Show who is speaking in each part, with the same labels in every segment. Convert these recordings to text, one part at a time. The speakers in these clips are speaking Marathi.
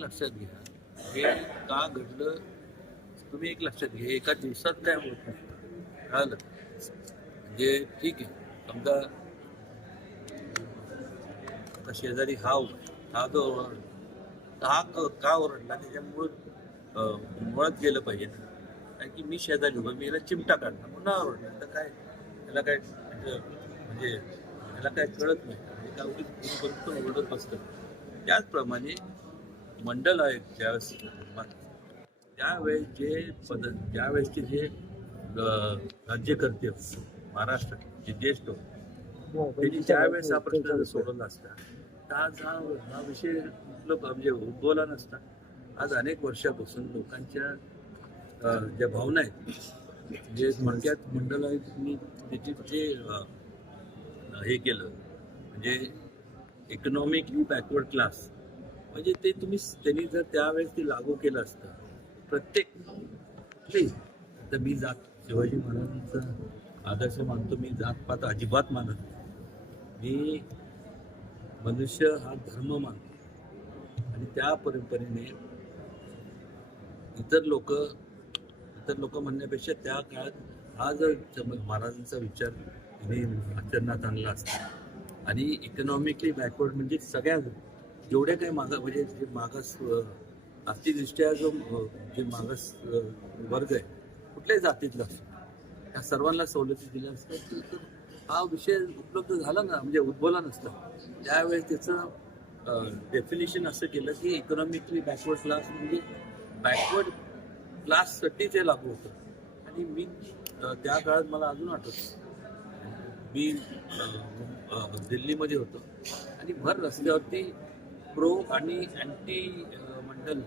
Speaker 1: लक्षात घ्या. हे का घडलं? तुम्ही एक लक्षात घ्या. एका दिवसात काय होत नाही. कळालं? म्हणजे ठीक आहे. समजा आता शेजारी हा हा जो हा क- का ओरडला? त्याच्यामुळं मुळात गेलं पाहिजे ना. कारण की मी शेजारी उभा मी याला चिमटा काढला. पुन्हा ओरडला. तर काय? त्याला काय म्हणजे, म्हणजे त्याला काय कळत नाही. म्हणजे उगीच ओरडत बसतं. त्याचप्रमाणे मंडल आहे ज्यावेळेस त्यावेळेस जे पद त्यावेळेसचे जे राज्यकर्ते महाराष्ट्र जे ज्येष्ठ होते, त्यांनी त्यावेळेस हा प्रश्न सोडवला असता. तर आज हा हा विषय उपलब्ध म्हणजे उद्भवला नसता. आज अनेक वर्षापासून लोकांच्या ज्या भावना आहेत जे थोडक्यात मंडळ आहे त्यांनी त्याची जे हे केलं. म्हणजे इकॉनॉमिकली बॅकवर्ड क्लास म्हणजे ते तुम्ही त्यांनी जर त्यावेळेस ते लागू केलं असतं प्रत्येक कुठली तर मी जात शिवाजी महाराजांचा आदर्श मानतो मी जातपात अजिबात मानत मी मनुष्य हा धर्म मानतो. आणि त्या परंपरेने इतर लोक इतर लोक म्हणण्यापेक्षा त्या काळात हा जर महाराजांचा विचार त्यांनी आचरणात आणला असता आणि इकॉनॉमिकली बॅकवर्ड म्हणजे सगळ्या जेवढे काही मागा म्हणजे जे मागास आर्थिकदृष्ट्या जो जे मागास वर्ग आहे कुठल्याही जातीतला असतो त्या सर्वांना सवलती दिल्या असतात. तर- हा विषय उपलब्ध झाला ना म्हणजे उद्भवला नसता. त्यावेळेस त्याचं डेफिनेशन असं केलं की इकॉनॉमिकली बॅकवर्ड क्लास म्हणजे बॅकवर्ड क्लाससाठी ते लागू होतं. आणि मी त्या काळात मला अजून आठवतं. मी दिल्लीमध्ये होतो. आणि भर रस्त्यावरती प्रो आणि अँटी मंडल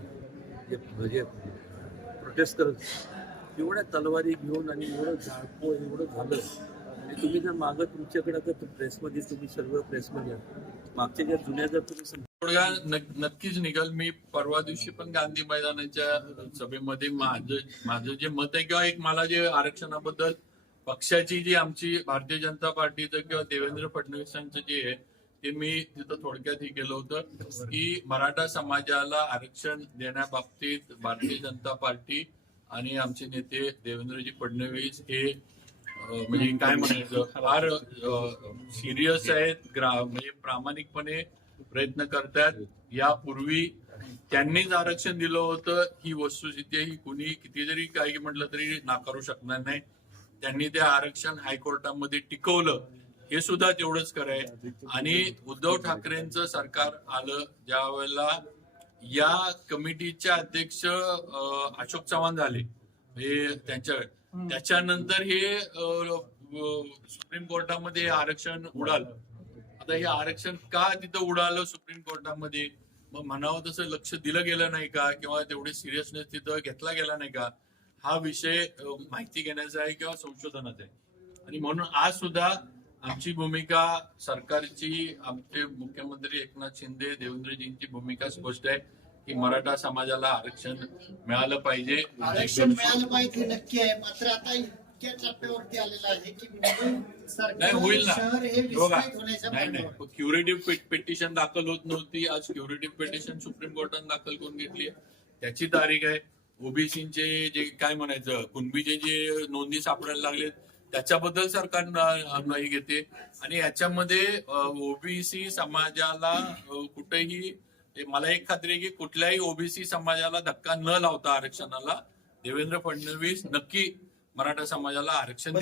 Speaker 1: जे म्हणजे प्रोटेस्ट करत एवढ्या तलवारी घेऊन आणि एवढं झाडपो एवढं झालं आणि तुम्ही जर मागं तुमच्याकडे तर प्रेसमध्ये तुम्ही सर्व प्रेसमध्ये आहात. मागच्या ज्या जुन्या जर तुम्ही
Speaker 2: नक्कीच निघाल मी परवा दिवशी पण गांधी मैदानाच्या सभेमध्ये माझं माझं जे मत आहे किंवा एक मला जे आरक्षणाबद्दल पक्षाची जी आमची भारतीय जनता पार्टीचं किंवा देवेंद्र फडणवीसांचं जे आहे ते मी तिथं थोडक्यात हे केलं होतं की मराठा समाजाला आरक्षण देण्याबाबतीत भारतीय जनता पार्टी आणि आमचे नेते देवेंद्रजी फडणवीस हे म्हणजे काय म्हणायचं फार सिरियस आहेत. ग्रा- म्हणजे प्रामाणिकपणे प्रयत्न करतात. यापूर्वी त्यांनीच आरक्षण दिलं होतं. ही वस्तुस्थिती. ही कुणी किती जरी काही म्हटलं तरी नाकारू शकणार नाही. त्यांनी ते आरक्षण हायकोर्टामध्ये टिकवलं. हे सुद्धा तेवढंच कराय आणि उद्धव ठाकरेंचं सरकार आलं ज्या वेळेला या कमिटीचे अध्यक्ष अशोक चव्हाण झाले. हे त्यांच्या त्याच्यानंतर हे सुप्रीम कोर्टामध्ये आरक्षण उडालं. आता हे आरक्षण का तिथं उडालं सुप्रीम कोर्टामध्ये? मग म्हणावं तसं लक्ष दिलं गेलं नाही का? किंवा तेवढे सिरियसनेस तिथं घेतला गेला नाही का? हा विषय माहिती घेण्याचा आहे किंवा संशोधनाचा आहे. आणि म्हणून आज सुद्धा आमची भूमिका सरकारची आमचे मुख्यमंत्री एकनाथ शिंदे देवेंद्रजींची भूमिका स्पष्ट आहे की मराठा समाजाला आरक्षण मिळालं पाहिजे.
Speaker 3: आरक्षण मिळालं पाहिजे हे नक्की आहे. मात्र आता इतक्या टप्प्यावरती आलेलं आहे की मुंबई
Speaker 2: नाही होईल ना.
Speaker 3: शहर हे
Speaker 2: बघा.
Speaker 3: विस्कळीत होण्याच्या
Speaker 2: नाही नाही.
Speaker 3: मार्गावर.
Speaker 2: क्युरेटिव्ह पिटिशन दाखल होत नव्हती. आज क्युरेटिव्ह पिटिशन सुप्रीम कोर्टाने दाखल करून घेतली आहे. त्याची तारीख आहे. ओबीसीचे जे काय म्हणायचं कुणबीचे जे नोंदी सापडायला लागलेत त्याच्याबद्दल सरकार न- नाही घेते. आणि याच्यामध्ये ओबीसी समाजाला कुठेही मला एक खात्री आहे की कुठल्याही ओबीसी समाजाला धक्का न लावता आरक्षणाला देवेंद्र फडणवीस नक्की मराठा समाजाला आरक्षण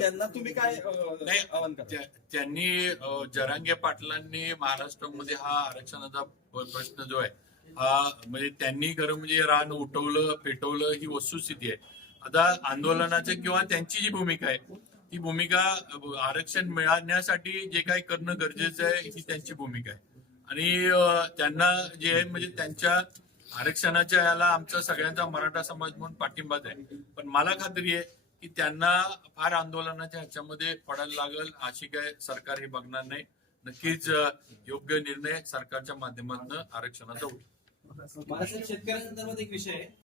Speaker 4: त्यांना तुम्ही काय अं,
Speaker 2: नाही,
Speaker 4: आवाहन करा?
Speaker 2: त्या- त्यांनी अ, जरांगे पाटलांनी महाराष्ट्रामध्ये हा आरक्षणाचा प्रश्न जो आहे हा म्हणजे त्यांनी खरं म्हणजे रान उठवलं पेटवलं ही वस्तुस्थिती आहे. आता आंदोलनाचं किंवा त्यांची जी भूमिका आहे ती भूमिका आरक्षण मिळण्यासाठी जे काही करणं गरजेचं आहे ही त्यांची भूमिका आहे. आणि त्यांना जे आहे म्हणजे त्यांच्या आरक्षणाच्या याला आमचा सगळ्यांचा मराठा समाज म्हणून पाठिंबाच आहे. पण मला खात्री आहे की त्यांना फार आंदोलनाच्या ह्याच्यामध्ये पडायला लागल अशी काय सरकार हे बघणार नाही. नक्कीच योग्य निर्णय सरकारच्या माध्यमातून आरक्षणाचा होईल.
Speaker 5: महाराष्ट्रात शेतकऱ्यांसंदर्भात एक विषय आहे.